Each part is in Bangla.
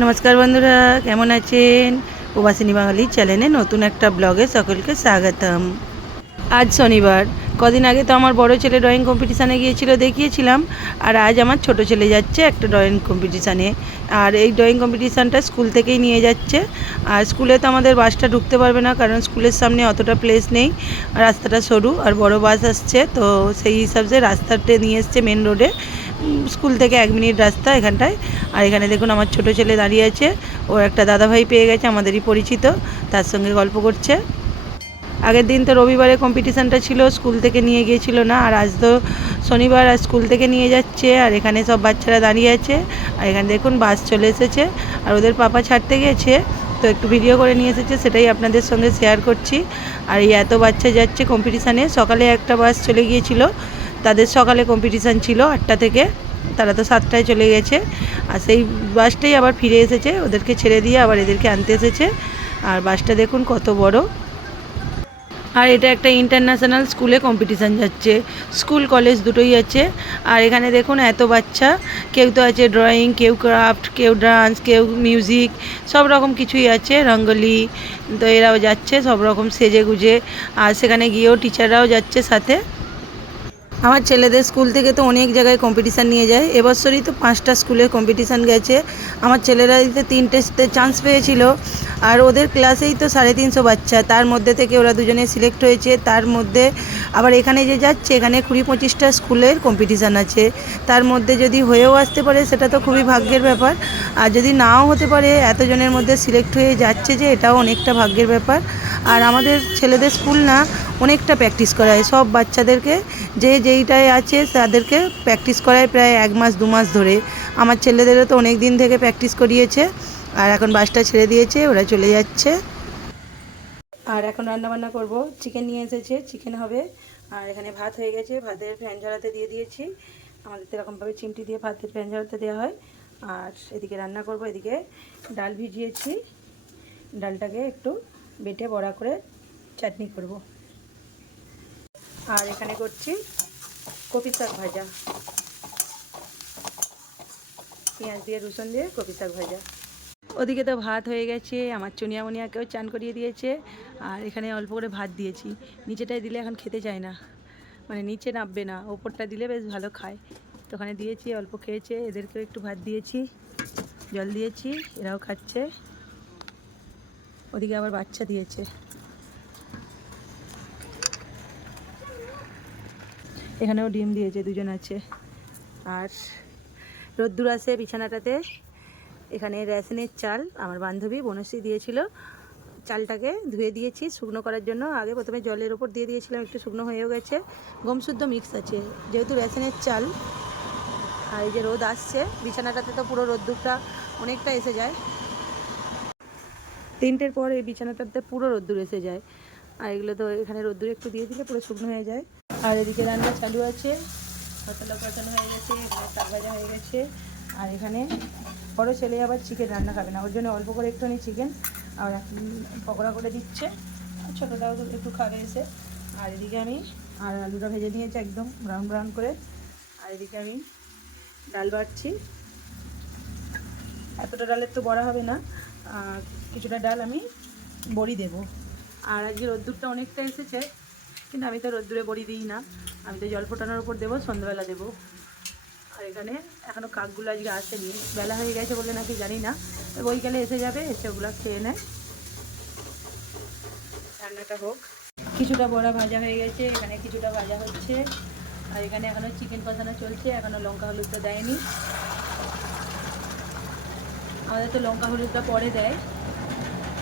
নমস্কার বন্ধুরা, কেমন আছেন? প্রবাসিনী বাঙালি চ্যানেলে নতুন একটা ব্লগে সকলকে স্বাগতম। আজ শনিবার, কদিন আগে তো আমার বড় ছেলে ড্রয়িং কম্পিটিশানে গিয়েছিল, দেখিয়েছিলাম, আর আজ আমার ছোট ছেলে যাচ্ছে একটা ড্রয়িং কম্পিটিশানে আর এই ড্রয়িং কম্পিটিশানটা স্কুল থেকেই নিয়ে যাচ্ছে। আর স্কুলে তো আমাদের বাসটা ঢুকতে পারবে না, কারণ স্কুলের সামনে অতটা প্লেস নেই। রাস্তাটা সরু, আর বড় বাস আসছে, তো সেই হিসাবে রাস্তাতে নিয়ে এসছে মেন রোডে স্কুল থেকে এক মিনিট রাস্তা এখানটায়। আর এখানে দেখুন আমার ছোট ছেলে দাঁড়িয়ে আছে। ওর একটা দাদাভাই পেয়ে গেছে, আমাদেরই পরিচিত, তার সঙ্গে গল্প করছে। আগের দিন তো রবিবারে কম্পিটিশানটা ছিল স্কুল থেকে নিয়ে গিয়েছিল না, আর আজ তো শনিবার, আর স্কুল থেকে নিয়ে যাচ্ছে, আর এখানে সব বাচ্চারা দাঁড়িয়ে আছে। আর এখানে দেখুন বাস চলে এসেছে, আর ওদের পাপা ছাড়তে গেছে, তো একটু ভিডিও করে নিয়ে এসেছে, সেটাই আপনাদের সঙ্গে শেয়ার করছি। আর এই এত বাচ্চা যাচ্ছে কম্পিটিশানে সকালে একটা বাস চলে গিয়েছিল, তাদের সকালে কম্পিটিশান ছিল আটটা থেকে। তারা তো সাতটায় চলে গেছে। আর সেই বাসটাই আবার ফিরে এসেছে। ওদেরকে ছেড়ে দিয়ে আবার এদেরকে আনতে এসেছে। আর বাসটা দেখুন কত বড়। আর এটা একটা ইন্টারন্যাশনাল স্কুলে কম্পিটিশান যাচ্ছে। স্কুল কলেজ দুটোই আছে। আর এখানে দেখুন এত বাচ্চা। কেউ তো আছে ড্রয়িং কেউ ক্রাফট কেউ ডান্স কেউ মিউজিক সব রকম কিছুই আছে। রঙ্গোলি তো এরাও যাচ্ছে, সব রকম সেজে গুজে আর সেখানে গিয়েও টিচাররাও যাচ্ছে সাথে। আমার ছেলেদের স্কুল থেকে তো অনেক জায়গায় কম্পিটিশান নিয়ে যায়। এবছরই তো পাঁচটা স্কুলে কম্পিটিশান গেছে। আমার ছেলেরা তো তিনটেতে চান্স পেয়েছিল। আর ওদের ক্লাসেই তো সাড়ে তিনশো বাচ্চা। তার মধ্যে থেকে ওরা দুজনে সিলেক্ট হয়েছে। তার মধ্যে আবার এখানে যে যাচ্ছে, এখানে কুড়ি পঁচিশটা স্কুলের কম্পিটিশান আছে। তার মধ্যে যদি হয়েও আসতে পারে, সেটা তো খুবই ভাগ্যের ব্যাপার। আর যদি নাও হতে পারে, এতজনের মধ্যে সিলেক্ট হয়ে যাচ্ছে যে, এটাও অনেকটা ভাগ্যের ব্যাপার। আর আমাদের ছেলেদের স্কুল না অনেকটা প্র্যাকটিস করায়। সব বাচ্চাদেরকে যে যেইটায় আছে তাদেরকে প্র্যাকটিস করায় প্রায় এক মাস, দু মাস ধরে। আমার ছেলেদেরও তো অনেক দিন থেকে প্র্যাকটিস করিয়েছে। আর এখন বাসটা ছেড়ে দিয়েছে, ওরা চলে যাচ্ছে। আর এখন রান্না বান্না করব। চিকেন নিয়ে এসেছে চিকেন হবে। আর এখানে ভাত হয়ে গেছে, ভাতের ফ্যান ঝরাতে দিয়ে দিয়েছি। আমাদের তো এরকমভাবে চিমটি দিয়ে ভাতের ফ্যান ঝরাতে দেওয়া হয়। আর এদিকে রান্না করব, এদিকে ডাল ভিজিয়েছি। ডালটাকে একটু বেটে বড়া করে চাটনি করব। আর এখানে করছি কপি শাক ভাজা। পেঁয়াজ দিয়ে, রসুন দিয়ে কপি শাক ভাজা। ওদিকে তো ভাত হয়ে গেছে, আমার চুনিয়া মুনিয়াকেও চান করিয়ে দিয়েছে, আর এখানে অল্প করে ভাত দিয়েছি। নিচেটায় দিলে এখন খেতে চায় না মানে নিচে নামবে না, ওপরটা দিলে বেশ ভালো খায়। তো ওখানে দিয়েছি, অল্প খেয়েছে, এদেরকেও একটু ভাত দিয়েছি, জল দিয়েছি, এরাও খাচ্ছে। ওদিকে আবার বাচ্চা দিয়েছে। এখানেও ডিম দিয়েছে, দুজন আছে। আর রোদ্দুর আছে বিছানাটাতে। এখানে রেশনের চাল আমার বান্ধবী বনশ্রী দিয়েছিল। চালটাকে ধুয়ে দিয়েছি শুকনো করার জন্য। আগে প্রথমে জলের ওপর দিয়ে দিয়েছিলাম, একটু শুকনো হয়েও গেছে। গম শুদ্ধ মিক্স আছে। যেহেতু রেশনের চাল, আর এই যে রোদ আসছে, বিছানাটাতে তো পুরো রোদ্দুরটা অনেকটা এসে যায়। তিনটের পর এই বিছানাটাতে পুরো রোদ্দুর এসে যায়। আর এগুলো তো এখানে রোদ্দুর একটু দিয়ে দিলে পুরো শুকনো হয়ে যায়। আর এদিকে রান্না চালু আছে। মশলা কষানো হয়ে গেছে, এখানে ভাজা হয়ে গেছে। আর এখানে বড় ছেলে আবার চিকেন রান্না খাবে না। ওর জন্য অল্প করে একটুখানি চিকেন আর পকোড়া করে দিচ্ছে। ছোটোটাও একটু খাবে এসে। আর এদিকে আমি, আর আলুটা ভেজে নিয়েছি একদম ব্রাউন ব্রাউন করে। আর এদিকে আমি ডাল বাড়ছি এতটা ডালের তো বড়া হবে না। কিছুটা ডাল আমি বড়ি দেবো। আর আজকে রোদ্দুরটা অনেকটা এসেছে, কিন্তু আমি তো রোদ্দুরে বড়ি দিই না। আমি তো জল ফোটানোর উপর দেবো, সন্ধ্যাবেলা দেবো। আর এখানে এখনও কাকগুলো আজকে আসেনি। বেলা হয়ে গেছে বলে নাকি জানি না। তো বইকালে এসে যাবে, এসে ওগুলো খেয়ে নেয়। রান্নাটা হোক। কিছুটা বড়া ভাজা হয়ে গেছে, এখানে কিছুটা ভাজা হচ্ছে। আর এখানে এখনও চিকেন কষানো চলছে এখনও লঙ্কা হলুদটা দেয়নি। আমাদের তো লঙ্কা হলুদটা পরে দেয়।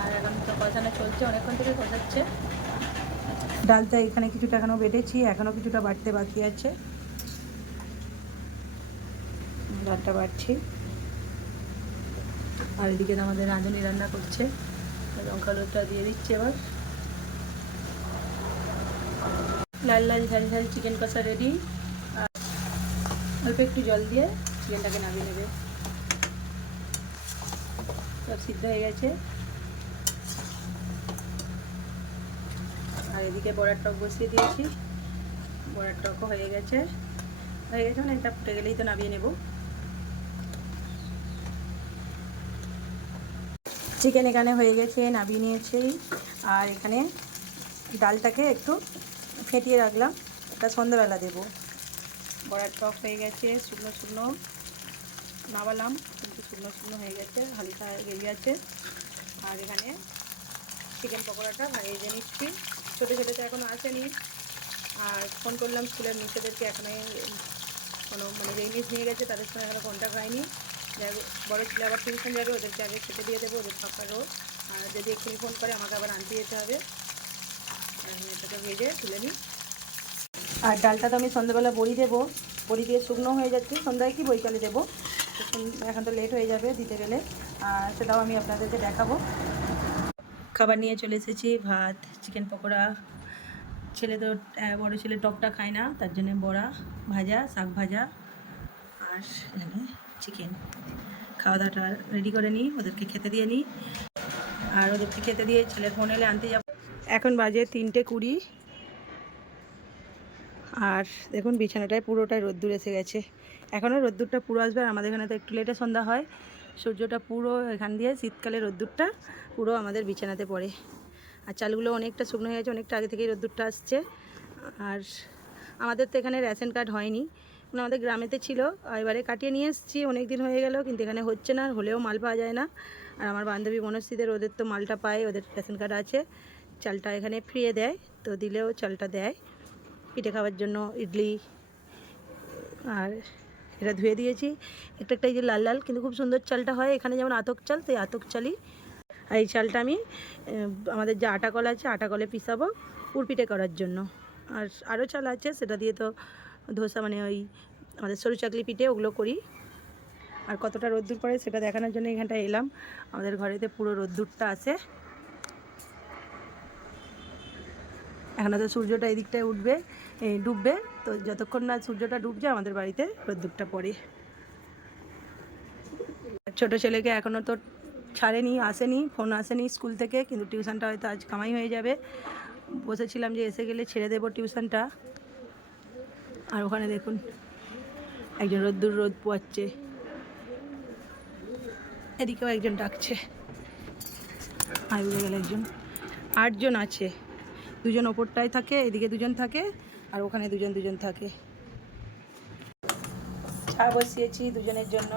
আর এখন তো কষানো চলছে অনেকক্ষণ থেকে কষাচ্ছে। ডালটা এখানে কিছুটা এখনও বেটেছি এখনও কিছুটা বাড়তে বাকি আছে। ডালটা বাড়ছি। আর এদিকে আমাদের রাঁধুনি রান্না করছে। লঙ্কা হলুদটা দিয়ে দিচ্ছি এবার। লাল লাল ঝাল ঝাল চিকেন কষা রেডি আর অল্প একটু জল দিয়ে চিকেনটাকে নামিয়ে নেবে। সব সিদ্ধ হয়ে গেছে। আর এদিকে বড়ার টক বসিয়ে দিয়েছি। বড়ার টকও হয়ে গেছে। হয়ে গেছে মানে এটা ফুটে গেলেই তো নামিয়ে নেব। চিকেন এখানে হয়ে গেছে নাবিয়ে নিয়েছি। আর এখানে ডালটাকে একটু ফেটিয়ে রাখলাম। এটা সন্ধ্যাবেলা দেবো। বড়ার টক হয়ে গেছে, শুকনো শুকনো। কিন্তু শুকনো শুকনো হয়ে গেছে, হালকা বেরিয়ে আছে। আর এখানে চিকেন পকোড়াটা ভেজে নিচ্ছি ছোটো ছোটো তো এখনও আসেনি। আর ফোন করলাম স্কুলের নিচেদেরকে এখনও কোনো মানে যেই মিস নিয়ে গেছে, তাদের সঙ্গে এখনও কন্ট্যাক্ট হয়নি। বড়ো ছেলে আবার টিউশন যাবে, ওদেরকে আগে খেতে দিয়ে দেবো, ওদের পাপারও। আর যদি এক্ষুনি ফোন করে, আমাকে আবার আনতে যেতে হবে। এটাকে ভেজে তুলে নিই। আর ডালটা তো আমি সন্ধ্যাবেলা বড়ি দেবো। বড়ি দিয়ে শুকনো হয়ে যাচ্ছে, সন্ধ্যায় কি বৈকালে দেবো? এখন তো লেট হয়ে যাবে দিতে গেলে। আর সেটাও আমি আপনাদেরকে দেখাবো। খাবার নিয়ে চলে এসেছি, ভাত চিকেন পকোড়া। ছেলে তো বড় ছেলে টকটা খায় না, তার জন্য বড়া, ভাজা, শাক ভাজা আর এখানে চিকেন খাওয়া দাওয়াটা রেডি করে নিই, ওদেরকে খেতে দিয়ে নিই। আর ওদেরকে খেতে দিয়ে ছেলের ফোন এলে আনতে যাব। এখন বাজে তিনটে কুড়ি। আর দেখুন, বিছানাটায় পুরোটাই রোদ্দুর এসে গেছে। এখনও রোদ্দুরটা পুরো আসবে আর আমাদের এখানে তো একটু লেটে সন্ধ্যা হয়। সূর্যটা পুরো এখান দিয়ে শীতকালে রোদ্দুরটা পুরো আমাদের বিছানাতে পড়ে। আর চালগুলো অনেকটা শুকনো হয়ে গেছে, অনেকটা আগে থেকেই রোদ্দুরটা আসছে। আর আমাদের তো এখানে রেশন কার্ড হয়নি। মানে আমাদের গ্রামেতে ছিল এবারে কাটিয়ে নিয়ে এসেছি অনেক দিন হয়ে গেল, কিন্তু এখানে হচ্ছে না, হলেও মাল পাওয়া যায় না। আর আমার বান্ধবী মনস্বীদের ওদের তো মালটা পায়, ওদের রেশন কার্ড আছে। চালটা এখানে ফ্রিয়ে দেয়, তো দিলেও চালটা দেয়। পিঠে খাওয়ার জন্য ইডলি, আর এটা ধুয়ে দিয়েছি। একটা একটা এই যে লাল লাল, কিন্তু খুব সুন্দর চালটা হয়। এখানে যেমন আতক চাল এই আতক চালই। আর এই চালটা আমি আমাদের যে আটা কল আছে আটা কলে পিসাবো পুরপিঠে করার জন্য। আর আরও চাল আছে, সেটা দিয়ে তো ধোসা মানে ওই আমাদের সরু চাকলি পিঠে ওগুলো করি। আর কতটা রোদ্দুর পড়ে সেটা দেখানোর জন্য এখানটা এলাম। আমাদের ঘরেতে পুরো রোদ্দুরটা আছে। এখনও তো সূর্যটা এদিকটায় উঠবে। এই ডুববে। তো যতক্ষণ না সূর্যটা ডুবছে, আমাদের বাড়িতে রোদ্দুরটা পড়ে। ছোট ছেলেকে এখনও তো ছাড়েনি, আসেনি, ফোন আসেনি স্কুল থেকে, কিন্তু টিউশনটা হয়তো আজ কামাই হয়ে যাবে। বসেছিলাম যে এসে গেলে ছেড়ে দেবো টিউশনটা। আর ওখানে দেখুন, একজন রোদ্দুর রোদ পোয়াচ্ছে। এদিকেও একজন ডাকছে। আর একজন। আটজন আছে। দুজন ওপরটায় থাকে, এদিকে দুজন থাকে আর ওখানে দুজন দুজন থাকে। চা বসিয়েছি দুজনের জন্য।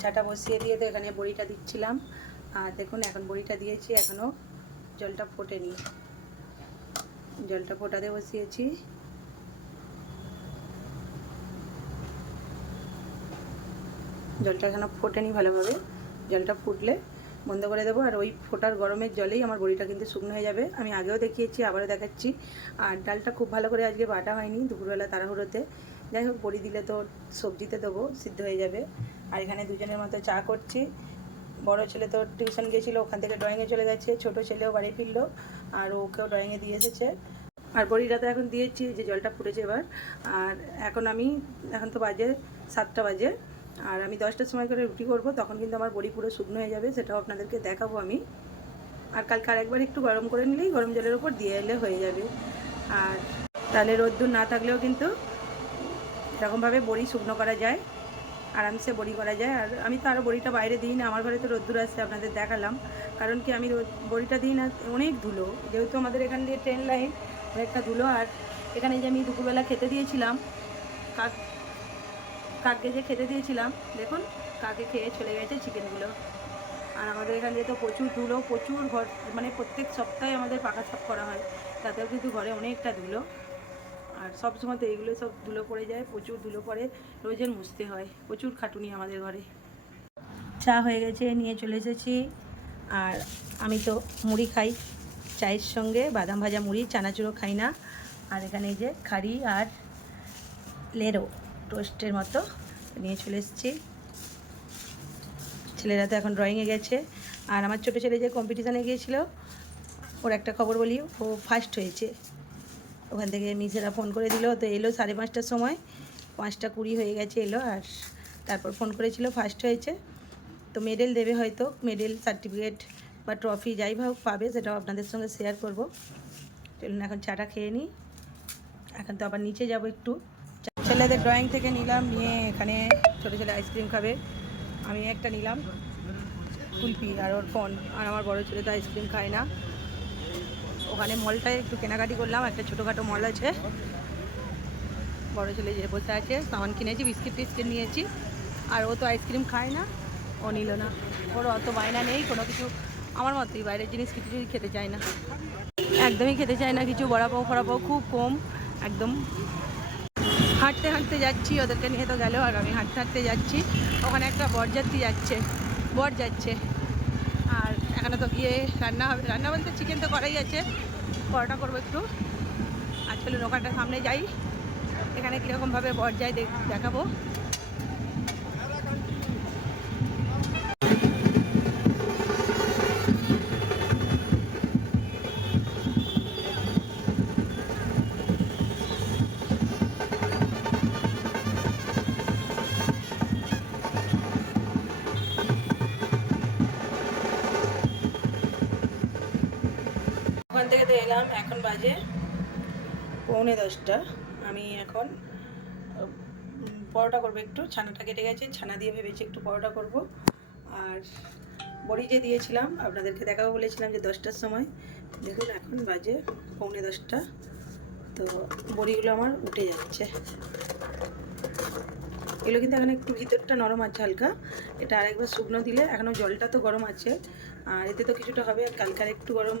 চাটা বসিয়ে দিয়ে তো এখানে বড়িটা দিচ্ছিলাম। আর দেখুন, এখন বড়িটা দিয়েছি এখনও জলটা ফোটেনি। জলটা ফোটাতে বসিয়েছি। জলটা এখনও ফোটেনি ভালোভাবে। জলটা ফুটলে বন্ধ করে দেবো। আর ওই ফোটার গরমের জলেই আমার বড়িটা কিন্তু শুকনো হয়ে যাবে। আমি আগেও দেখিয়েছি, আবারও দেখাচ্ছি। আর ডালটা খুব ভালো করে আজকে বাটা হয়নি দুপুরবেলা তাড়াহুড়োতে। যাই হোক, বড়ি দিলে তো সবজিতে দেবো, সিদ্ধ হয়ে যাবে। আর এখানে দুজনের মতো চা করছি। বড় ছেলে তো টিউশন গিয়েছিল ওখান থেকে ড্রয়িংয়ে চলে গেছে। ছোট ছেলেও বাড়ি ফিরলো, আর ওকেও ড্রয়িংয়ে দিয়ে এসেছে। আর বড়িটা তো এখন দিয়েছি, যে জলটা ফুটেছে এবার। আর এখন আমি, এখন তো বাজে সাতটা বাজে। আর আমি দশটার সময় করে রুটি করব, তখন কিন্তু আমার বড়ি পুরো শুকনো হয়ে যাবে, সেটাও আপনাদেরকে দেখাবো আমি। আর কালকে আরেকবার একটু গরম করে নিলেই গরম জলের উপর দিয়ে এলে হয়ে যাবে। আর তাহলে রোদ্দুর না থাকলেও কিন্তু এরকমভাবে বড়ি শুকনো করা যায়, আরামসে বড়ি করা যায়। আর আমি তো আরও বড়িটা বাইরে দিই না, আমার ঘরে তো রোদ্দুর আসছে, আপনাদের দেখালাম। কারণ কি আমি বড়িটা দিই না, অনেক ধুলো। যেহেতু আমাদের এখান দিয়ে ট্রেন লাইন অনেকটা ধুলো। আর এখানে যে আমি দুপুরবেলা খেতে দিয়েছিলাম কাককে যে খেতে দিয়েছিলাম, দেখুন কাকে খেয়ে চলে গেছে চিকেনগুলো। আর আমাদের এখান তো প্রচুর ধুলো, প্রচুর ঘর মানে প্রত্যেক সপ্তাহে আমাদের পাকা সাফ করা হয়, তাতেও কিন্তু ঘরে অনেকটা ধুলো। আর সব সময় তো এইগুলো সব ধুলো পড়ে যায়, প্রচুর ধুলো পড়ে, রোজের মুছতে হয়, প্রচুর খাটুনি আমাদের ঘরে। চা হয়ে গেছে, নিয়ে চলে এসেছি। আর আমি তো মুড়ি খাই, চায়ের সঙ্গে, বাদাম ভাজা মুড়ি চানাচুরো খাই না। আর এখানে এই যে খাড়ি আর লেরো। টোস্টের মতো নিয়ে চলে এসেছি। ছেলেরা তো এখন ড্রয়িংয়ে গেছে। আর আমার ছোটো ছেলে যে কম্পিটিশানে গিয়েছিল, ওর একটা খবর বলি, ও ফার্স্ট হয়েছে। ওখান থেকে মিসেরা ফোন করে দিল, তো এলো সাড়ে পাঁচটার সময়। পাঁচটা কুড়ি হয়ে গেছে এলো, আর তারপর ফোন করেছিল ফার্স্ট হয়েছে। তো মেডেল দেবে হয়তো মেডেল সার্টিফিকেট বা ট্রফি যাই হোক পাবে, সেটাও আপনাদের সঙ্গে শেয়ার করব। চলুন এখন চাটা খেয়ে নিই। এখন তো আবার নিচে যাব একটু। ছেলেদের ড্রয়িং থেকে নিলাম, নিয়ে এখানে ছোটো ছেলে আইসক্রিম খাবে। আমি একটা নিলাম কুলপি আর ওর ফোন আর আমার বড় ছেলে তো আইসক্রিম খায় না। ওখানে মলটায় একটু কেনাকাটি করলাম, একটা ছোটোখাটো মল আছে। বড় ছেলে যে বসে আছে, সামান কিনেছি, বিস্কিট টিস্কিট নিয়েছি। আর ও তো আইসক্রিম খায় না, ও নিল না। ওর অত বায়না নেই, কোনো কিছু, আমার মতোই বাইরের জিনিস কিছুই খেতে চায় না। একদমই খেতে চায় না, কিছু বড়াপাও, ফড়াপাও খুব কম, একদম। হাঁটতে হাঁটতে যাচ্ছি, ওদেরকে নিয়ে তো গেল আর আমি হাঁটতে হাঁটতে যাচ্ছি। ওখানে একটা বরযাত্রী যাচ্ছে, বর যাচ্ছে। আর এখানে তো গিয়ে রান্না হবে। রান্না বলতে চিকেন তো করাই আছে, পরোটা করব একটু। চলুন ওখানটা সামনে যাই। এখানে কীরকমভাবে বর যায় দেখ- দেখাবো। ওখান থেকে তো এলাম, এখন বাজে পৌনে দশটা। আমি এখন পরোটা করব একটু, ছানাটা কেটে গেছে, ছানা দিয়ে ভেবেছি একটু পরোটা করব। আর বড়ি যে দিয়েছিলাম, আপনাদেরকে দেখাবো বলেছিলাম যে দশটার সময়। দেখুন, এখন বাজে পৌনে দশটা। তো বড়িগুলো আমার উঠে যাচ্ছে। এগুলো কিন্তু এখন একটু ভিতরটা নরম আছে হালকা। এটা আরেকবার শুকনো দিলে এখনও জলটা তো গরম আছে। আর এতে তো কিছুটা হবে, আর কালকে আর একটু গরম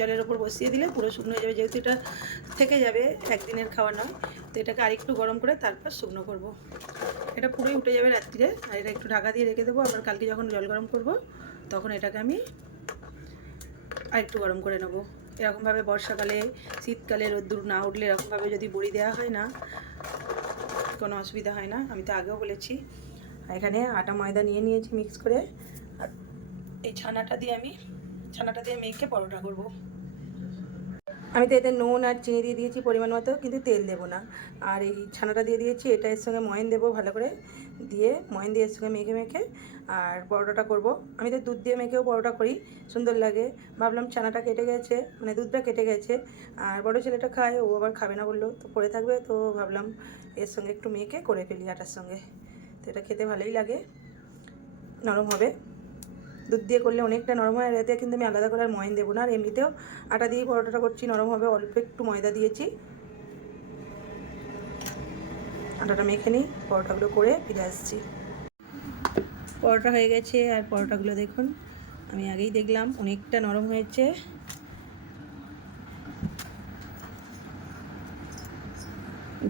জলের ওপর বসিয়ে দিলে পুরো শুকনো হয়ে যাবে, যেহেতু এটা থেকে যাবে একদিনের খাওয়া নয়, তো এটাকে আরেকটু গরম করে তারপর শুকনো করব। এটা পুরোই উঠে যাবে রাত্রিরে, আর এটা একটু ঢাকা দিয়ে রেখে দেবো, আবার কালকে যখন জল গরম করব, তখন এটাকে আমি আরেকটু গরম করে নেব এরকমভাবে বর্ষাকালে, শীতকালে রোদ্দুর না উঠলে এরকমভাবে যদি বড়ি দেওয়া হয় না, কোনো অসুবিধা হয় না, আমি তো আগেও বলেছি এখানে আটা ময়দা নিয়ে নিয়েছি মিক্স করে, আর এই ছানাটা দিয়ে আমি ছানাটা দিয়ে মেখে পরোটা করব। আমি তো এতে নুন আর চিনি দিয়ে দিয়েছি পরিমাণ মতো, কিন্তু তেল দেবো না। আর এই ছানাটা দিয়ে দিয়েছি, এটা এর সঙ্গে ময়ন দেবো ভালো করে। দিয়ে ময়ন দিয়ে এর সঙ্গে মেখে মেখে আর পরোটাটা করব। আমি তো দুধ দিয়ে মেখেও পরোটা করি, সুন্দর লাগে। ভাবলাম ছানাটা কেটে গেছে মানে দুধটা কেটে গেছে। আর বড় ছেলেটা খায়, ও আবার খাবে না বলল, তো পড়ে থাকবে, তো ভাবলাম এর সঙ্গে একটু মেখে করে ফেলি আটার সঙ্গে। তো এটা খেতে ভালোই লাগে, নরম হবে। দুধ দিয়ে করলে অনেকটা নরম হয় আর এতে কিন্তু আমি আলাদা করে আর ময়ন দেবো না। আর এমনিতেও আটা দিয়ে পরোটাটা করছি, নরম হবে, অল্প একটু ময়দা দিয়েছি। আটাটা মেখে নিই, পরোটাগুলো করে ফিরে আসছি। পরোটা হয়ে গেছে, আর পরোটাগুলো দেখুন, আমি আগেই দেখলাম, অনেকটা নরম হয়েছে।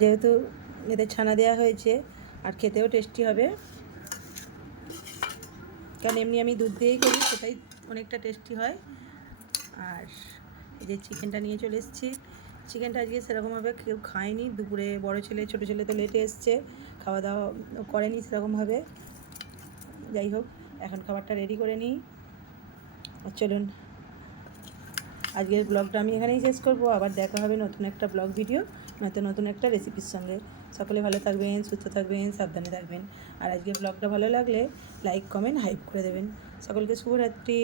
যেহেতু এতে ছানা দেওয়া হয়েছে, আর খেতেও টেস্টি হবে। কারণ এমনি আমি দুধ দিয়েই করি, সেটাই অনেকটা টেস্টি হয়। আর এই যে চিকেনটা নিয়ে চলে এসেছি। চিকেনটা আজকে সেরকমভাবে কেউ খায়নি। দুপুরে বড় ছেলে, ছোটো ছেলে তো লেটে এসছে। খাওয়া দাওয়া করেনি সেরকমভাবে। যাই হোক, এখন খাবারটা রেডি করে নিই। চলুন, আজকের ব্লগটা আমি এখানেই শেষ করব। আবার দেখা হবে নতুন একটা ব্লগ ভিডিও নয়তো নতুন একটা রেসিপির সঙ্গে। সকলে ভালো থাকবেন, সুস্থ থাকবেন, সাবধানে থাকবেন। আর আজকের ব্লগটা ভালো লাগলে লাইক কমেন্ট হাইপ করে দেবেন। সকলকে শুভরাত্রি।